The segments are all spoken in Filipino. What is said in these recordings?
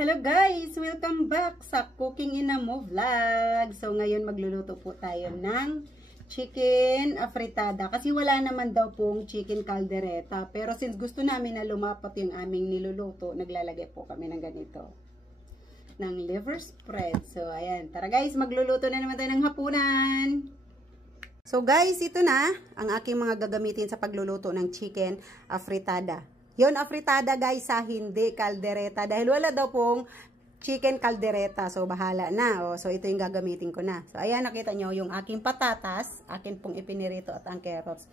Hello guys! Welcome back sa Cooking in Amo Vlog. So ngayon magluluto po tayo ng chicken afritada. Kasi wala naman daw pong chicken caldereta. Pero since gusto namin na lumapat yung aming niluluto, naglalagay po kami ng ganito. Ng liver spread. So ayan, tara guys, magluluto na naman tayo ng hapunan. So guys, ito na ang aking mga gagamitin sa pagluluto ng chicken afritada. Yon afritada guys, hindi caldereta. Dahil wala daw pong chicken caldereta. So, bahala na. O, so, ito yung gagamitin ko na. So, ayan, nakita nyo yung aking patatas. Akin pong ipinirito at ang carrots.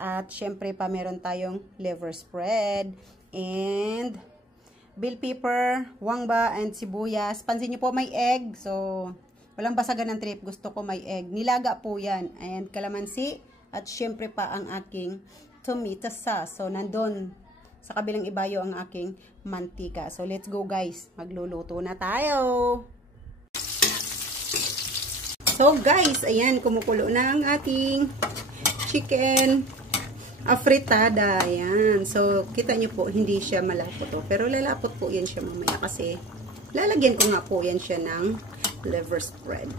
At, syempre pa, meron tayong liver spread. And, bell pepper, wangba, and sibuyas. Pansin nyo po, may egg. So, walang basagan ng trip. Gusto ko may egg. Nilaga po yan. And, kalamansi. At, syempre pa, ang aking tomato sauce. So, nandun sa kabilang ibayo ang aking mantika. So, let's go guys. Magluluto na tayo. So, guys, ayan, kumukulo na ang ating chicken afritada. Ayan. So, kita nyo po, hindi siya malapot. Pero lalapot po yan siya mamaya kasi lalagyan ko nga po yan siya ng liver spread.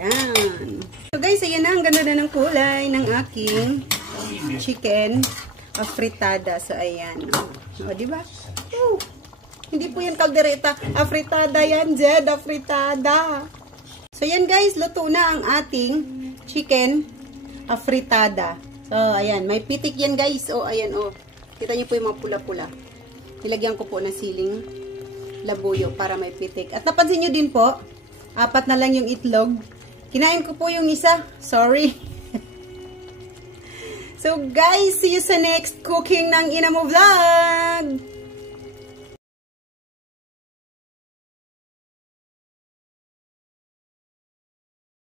Ayan. So, guys, ayan na. Ang ganda na ng kulay ng aking chicken afritada. So, ayan. O, diba? Oh, hindi po yan caldereta. Afritada yan, Jed. Afritada. So, yan guys. Luto na ang ating chicken afritada. So, ayan. May pitik yan guys. O, ayan. O. Kita nyo po yung mga pula-pula. Nilagyan ko po ng siling labuyo para may pitik. At napansin nyo din po, 4 na lang yung itlog. Kinain ko po yung isa. Sorry. So guys, see you sa next cooking ng Inamo Vlog!